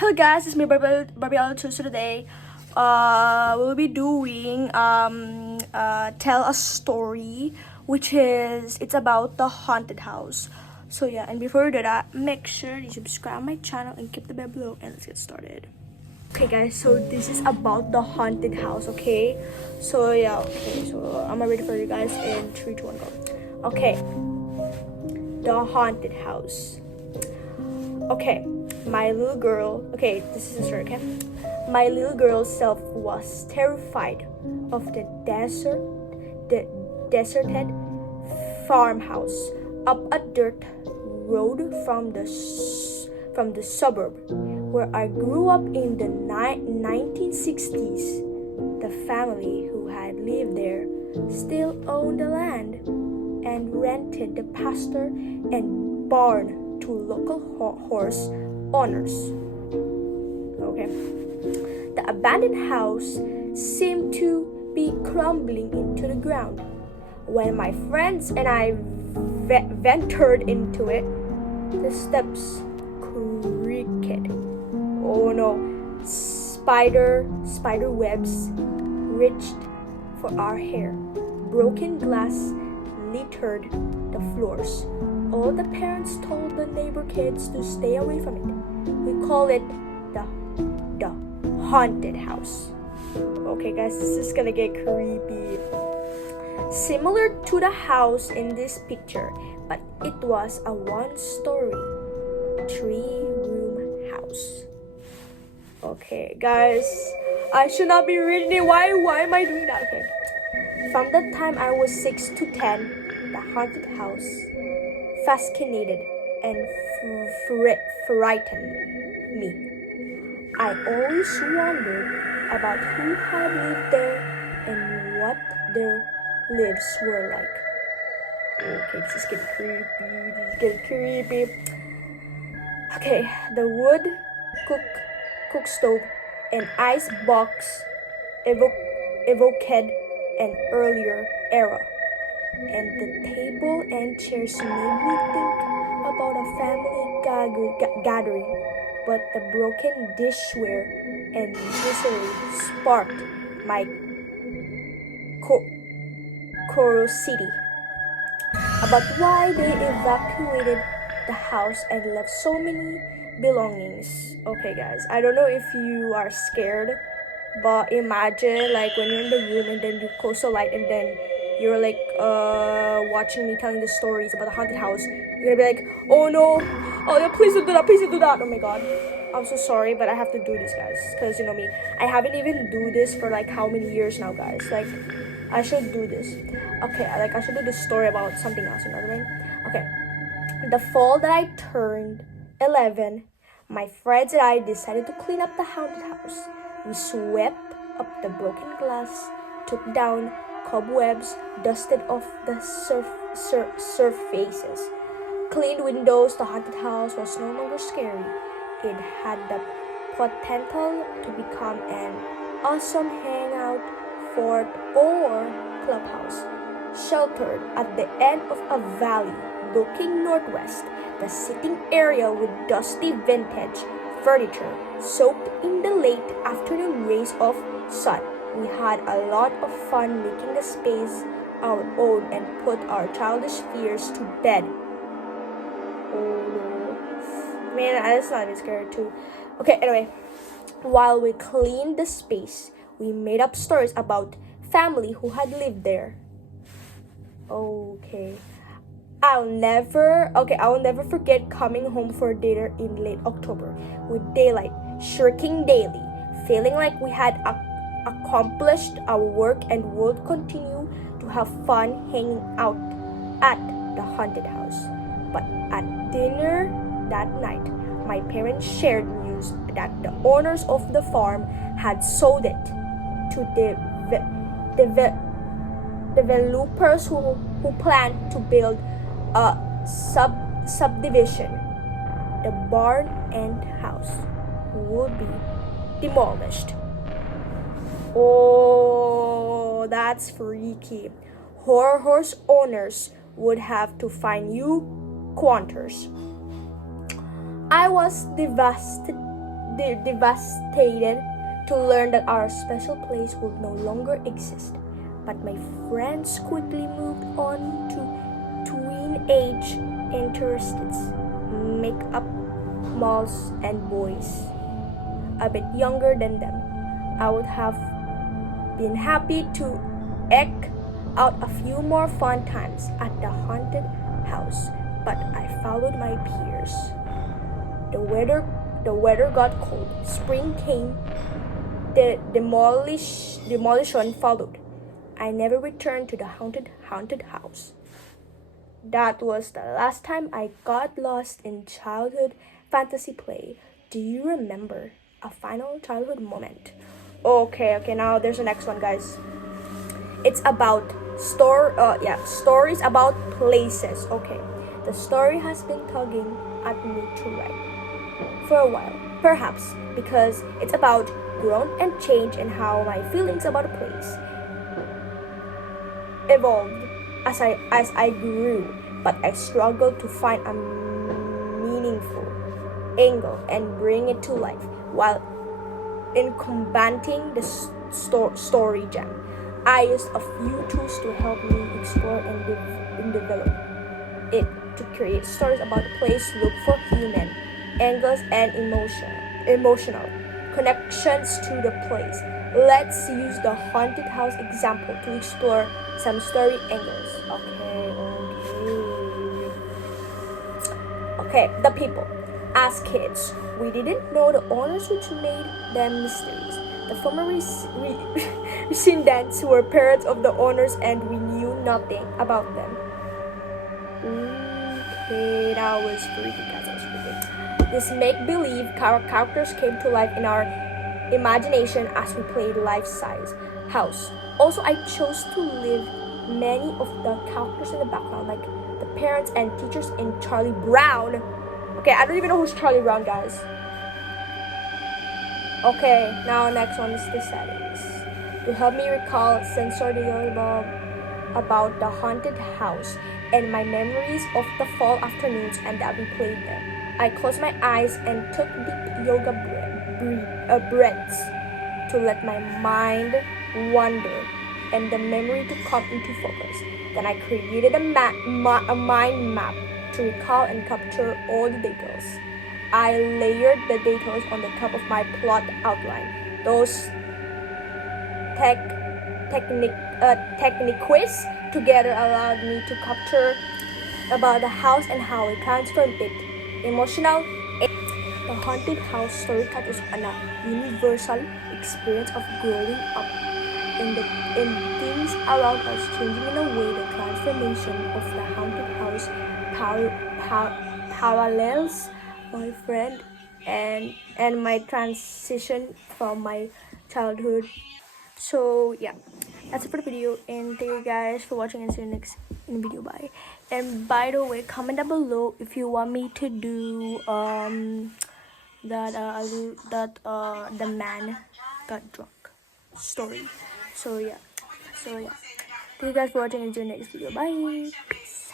Hello guys, it's me Barbie Tuesday today. We'll be doing tell a story, which is it's about the haunted house. So yeah, and before you do that, make sure you subscribe my channel and keep the bell below, and let's get started. Okay guys, so this is about the haunted house. Okay, so yeah, okay, so I'm ready for you guys in 3, 2, 1, go. Okay, the haunted house. Okay, my little girl, okay, this is a story, okay? My little girl self was terrified of the deserted farmhouse up a dirt road from the suburb where I grew up in the 1960s. The family who had lived there still owned the land and rented the pasture and barn to local horse owners. Okay. The abandoned house seemed to be crumbling into the ground. When my friends and I ventured into it, the steps creaked. Oh no, spider webs reached for our hair. Broken glass littered the floors. All the parents told the neighbor kids to stay away from it. We call it the haunted house. Okay guys, this is gonna get creepy. Similar to the house in this picture, but it was a one-story, 3-room house. Okay guys, I should not be reading it. Why am I doing that? Okay. From the time I was 6 to 10, the haunted house fascinated and frightened me. I always wondered about who had lived there and what their lives were like. Okay, this is getting creepy. Okay, the wood cook stove and ice box evoked an earlier era, and the table and chairs made me think about a family gathering, but the broken dishware and misery sparked my curiosity about why they evacuated the house and left so many belongings. Okay guys, I don't know if you are scared, but imagine like when you're in the room and then you close the light and then you're like watching me telling the stories about the haunted house. You're gonna be like, oh no, oh no, please don't do that, please don't do that. Oh my god, I'm so sorry, but I have to do this guys, because you know me, I haven't even do this for like how many years now guys. Like I should do this. Okay, like I should do this story about something else, you know what I mean? Okay, the fall that I turned 11, my friends and I decided to clean up the haunted house. We swept up the broken glass, took down cobwebs, dusted off the surfaces, cleaned windows. The haunted house was no longer scary. It had the potential to become an awesome hangout fort or clubhouse. Sheltered at the end of a valley looking northwest, the sitting area with dusty vintage furniture soaked in the late afternoon rays of sun. We had a lot of fun making the space our own and put our childish fears to bed. Oh no. Man, I just not scared too. Okay, anyway, while we cleaned the space, we made up stories about family who had lived there. Okay. I will never forget coming home for dinner in late October with daylight shrinking daily, feeling like we had accomplished our work and would continue to have fun hanging out at the haunted house. But at dinner that night, my parents shared news that the owners of the farm had sold it to developers who planned to build a subdivision. The barn and house would be demolished. Oh, that's freaky. Horse owners would have to find new quarters. I was devastated to learn that our special place would no longer exist. But my friends quickly moved on to tween-age interests, makeup, malls, and boys a bit younger than them. I would have been happy to eke out a few more fun times at the haunted house, but I followed my peers. The weather got cold. Spring came. The demolition followed. I never returned to the haunted house. That was the last time I got lost in childhood fantasy play. Do you remember a final childhood moment? Okay, now there's the next one, guys. It's about stories about places. Okay, the story has been tugging at me to write for a while, perhaps because it's about growth and change and how my feelings about a place evolved as I grew, but I struggled to find a meaningful angle and bring it to life while combating the story jam. I used a few tools to help me explore and develop it to create stories about the place, look for human angles and emotional connections to the place. Let's use the haunted house example to explore some story angles. Okay, the people. As kids, we didn't know the owners, which made them mysterious. The former residents were parents of the owners, and we knew nothing about them. Okay, that was freaky, guys. That was freaky. These make-believe characters came to life in our imagination as we played life-size house. Also, I chose to live many of the characters in the background, like the parents and teachers in Charlie Brown. Okay, I don't even know who's Charlie Brown, guys. Okay, now next one is the settings. To help me recall sensory about the haunted house and my memories of the fall afternoons and that we played there, I closed my eyes and took deep yoga breaths to let my mind wander and the memory to come into focus. Then I created a mind map to recall and capture all the details. I layered the details on the top of my plot outline. Those techniques together allowed me to capture about the house and how I transformed it. Emotional. The haunted house story touches on a universal experience of growing up and things around us changing in a way. The transformation of the haunted house parallels my friend and my transition from my childhood. So yeah, that's it for the video, and thank you guys for watching, and see you next in video. Bye. And by the way, comment down below if you want me to do the man got drunk story. So yeah, thank you guys for watching, and see you next video. Bye. Peace.